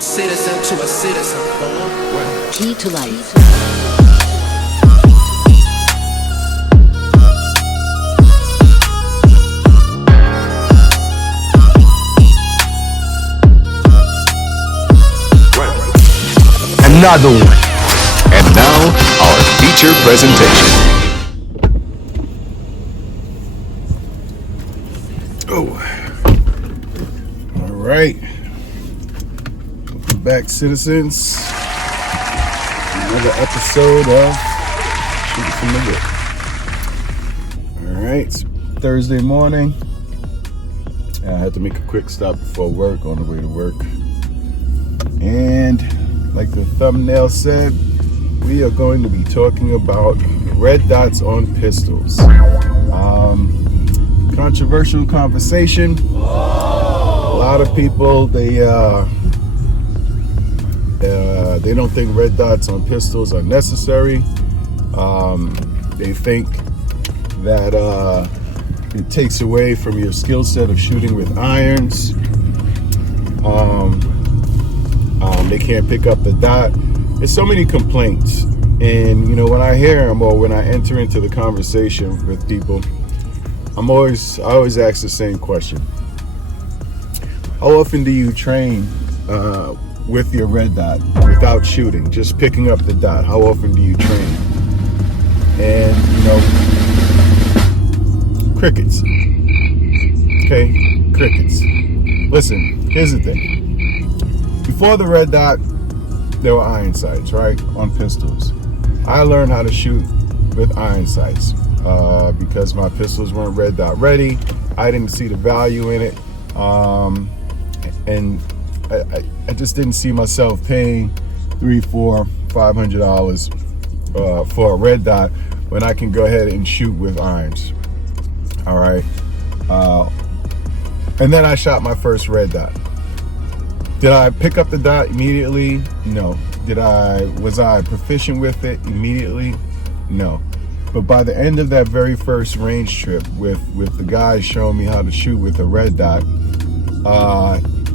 Citizen to a citizen. Key to life. Another one. And now, our feature presentation. Oh. All right. Welcome back, citizens. Another episode of Shooting from the Hip. All right. It's Thursday morning. I had to make a quick stop before work, on the way to work. And like the thumbnail said, we are going to be talking about red dots on pistols. Controversial conversation. A lot of people, they don't think red dots on pistols are necessary. They think that it takes away from your skill set of shooting with irons. They can't pick up the dot. There's so many complaints, and when I hear them or when I enter into the conversation with people, I always ask the same question: how often do you train with your red dot without shooting, just picking up the dot? How often do you train? And crickets. Okay, crickets. Listen, here's the thing. Before the red dot, there were iron sights, right, on pistols. I learned how to shoot with iron sights because my pistols weren't red dot ready. I didn't see the value in it, and I just didn't see myself paying $300, $400, $500 for a red dot when I can go ahead and shoot with irons. All right, and then I shot my first red dot. Did I pick up the dot immediately? No. Was I proficient with it immediately? No. But by the end of that very first range trip with the guys showing me how to shoot with a red dot,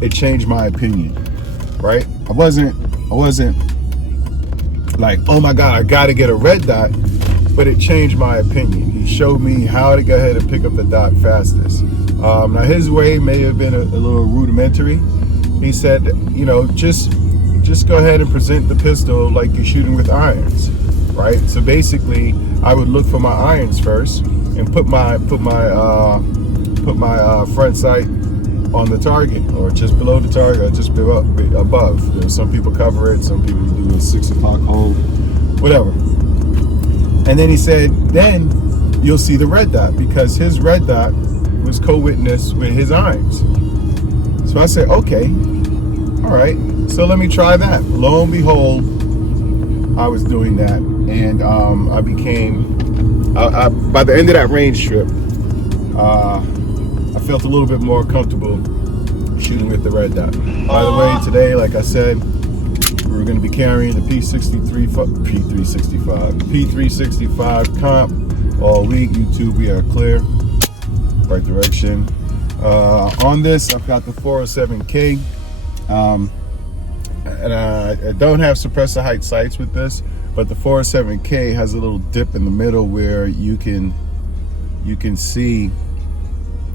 it changed my opinion, right? I wasn't like, oh my God, I gotta get a red dot, but it changed my opinion. He showed me how to go ahead and pick up the dot fastest. Now his way may have been a little rudimentary. He said, just go ahead and present the pistol like you're shooting with irons, right? So basically, I would look for my irons first and put my front sight on the target, or just below the target, or just above. Some people cover it, some people do a 6 o'clock hold, whatever. And then he said, then you'll see the red dot, because his red dot was co-witness with his irons. So I said, okay, all right, so let me try that. Lo and behold, I was doing that, and I became, by the end of that range trip, I felt a little bit more comfortable shooting with the red dot. By the way, today, like I said, we're going to be carrying the P365 comp all week. YouTube, we are clear, right direction. On this, I've got the 407K, and I don't have suppressor height sights with this, but the 407K has a little dip in the middle where you can see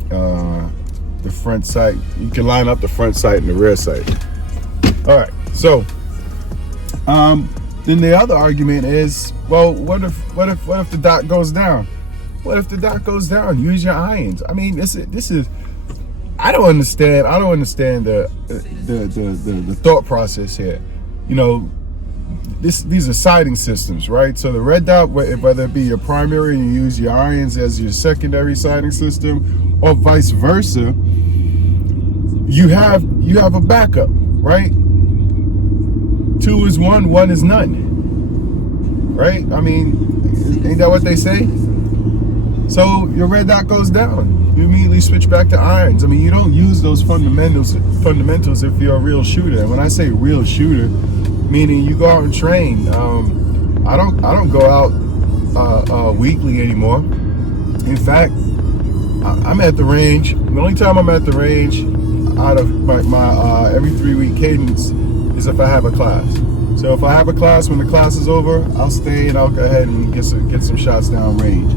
the front sight. You can line up the front sight and the rear sight. All right, so then the other argument is, well, what if the dot goes down? What if the dot goes down? Use your irons. I mean, this is. I don't understand the thought process here. These are sighting systems, right? So the red dot, whether it be your primary and you use your irons as your secondary sighting system, or vice versa, you have a backup, right? 2 is 1, 1 is none, right? I mean, ain't that what they say? So your red dot goes down, you immediately switch back to irons. I mean, you don't use those fundamentals if you're a real shooter. And when I say real shooter, meaning you go out and train. I don't go out weekly anymore. In fact, I'm at the range. The only time I'm at the range out of my every 3-week cadence is if I have a class. So if I have a class, when the class is over, I'll stay and I'll go ahead and get some shots down range.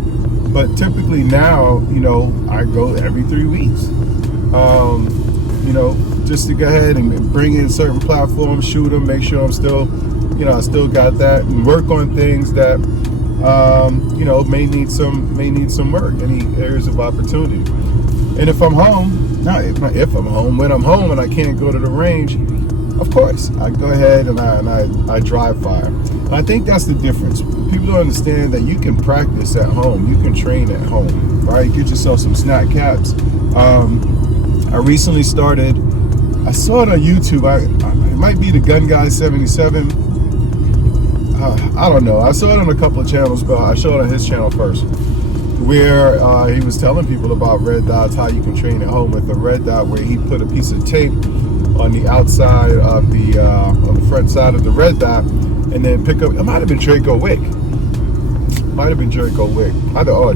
But typically now, you know, I go every 3 weeks. You know, just to go ahead and bring in certain platforms, shoot them, make sure I'm still, you know, I still got that, and work on things that, you know, may need some work, any areas of opportunity. And if I'm home, when I'm home and I can't go to the range, of course, I go ahead and I drive fire. And I think that's the difference. People don't understand that you can practice at home. You can train at home, right? Get yourself some snack caps. I recently started, I saw it on YouTube. It might be the Gun Guy 77. I don't know. I saw it on a couple of channels, but I saw it on his channel first, where he was telling people about red dots, how you can train at home with a red dot, where he put a piece of tape on the outside of on the front side of the red dot, and then pick up. It might have been Draco Wick.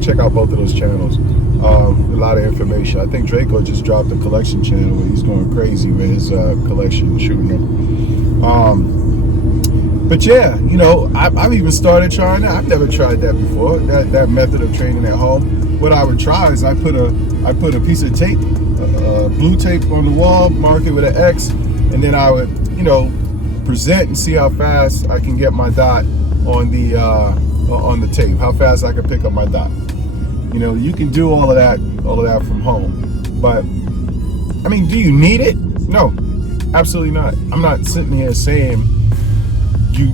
Check out both of those channels. A lot of information. I think Draco just dropped a collection channel where he's going crazy with his collection, shooting them. But yeah, you know, I've even started trying that. I've never tried that before. That method of training at home. What I would try is I put a piece of tape, blue tape on the wall, mark it with an X, and then I would, you know, present and see how fast I can get my dot on the tape. How fast I can pick up my dot. You know, you can do all of that from home. But I mean, do you need it? No, absolutely not. I'm not sitting here saying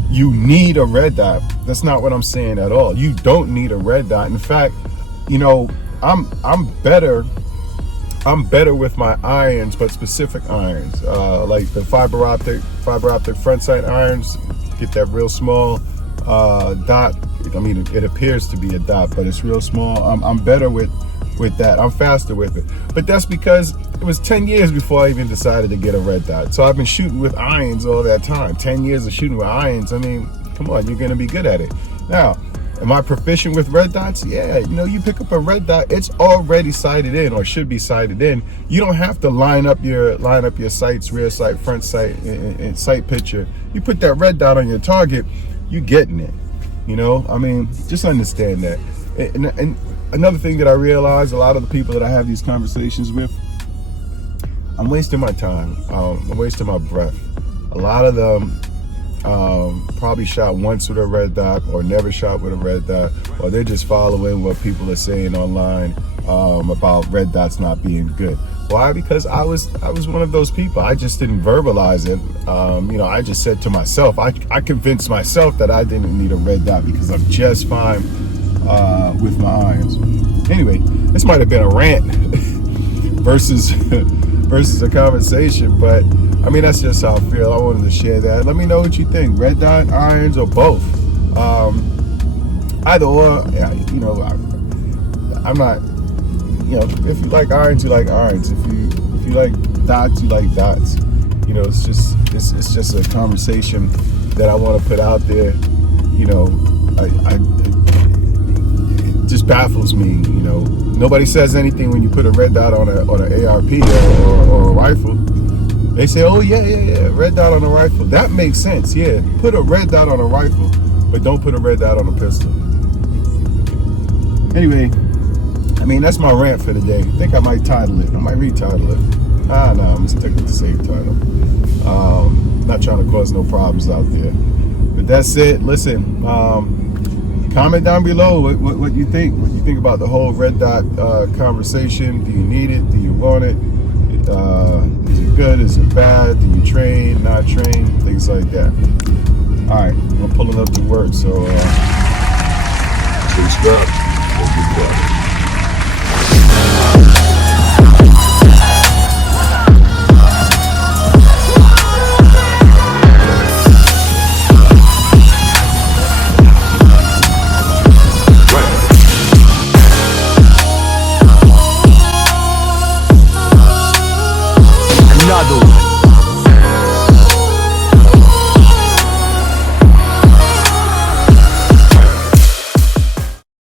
you need a red dot. That's not what I'm saying at all. You don't need a red dot. In fact, you know, I'm better with my irons, but specific irons, like the fiber optic front sight irons. Get that real small dot. I mean, it appears to be a dot, but it's real small. I'm better with that. I'm faster with it. But that's because it was 10 years before I even decided to get a red dot. So I've been shooting with irons all that time. 10 years of shooting with irons. I mean, come on, you're gonna be good at it. Now, am I proficient with red dots? Yeah, you know, you pick up a red dot, it's already sighted in, or should be sighted in. You don't have to line up your sights, rear sight, front sight, and sight picture. You put that red dot on your target, you're getting it. You know, I mean, just understand that. And another thing that I realize, a lot of the people that I have these conversations with, I'm wasting my time. I'm wasting my breath. A lot of them probably shot once with a red dot, or never shot with a red dot, or they're just following what people are saying online about red dots not being good. Why? Because I was one of those people. I just didn't verbalize it. You know, I just said to myself, I convinced myself that I didn't need a red dot because I'm just fine with my irons. Anyway, this might have been a rant versus a conversation, but I mean, that's just how I feel. I wanted to share that. Let me know what you think. Red dot, irons, or both. Either or. Yeah, you know, I'm not. You know, if you like irons, you like irons. If you like dots, you like dots. You know, it's just a conversation that I want to put out there. You know, it just baffles me. You know, nobody says anything when you put a red dot on an ARP or a rifle. They say, oh yeah, red dot on a rifle. That makes sense. Yeah, put a red dot on a rifle, but don't put a red dot on a pistol. Anyway, I mean, that's my rant for the day. I think I might title it. I might retitle it. No, I'm gonna stick with the same title. Not trying to cause no problems out there. But that's it. Listen, comment down below what you think. What you think about the whole red dot conversation. Do you need it? Do you want it? Is it good? Is it bad? Do you train? Not train? Things like that. All right, I'm pulling up to work, so. Two steps.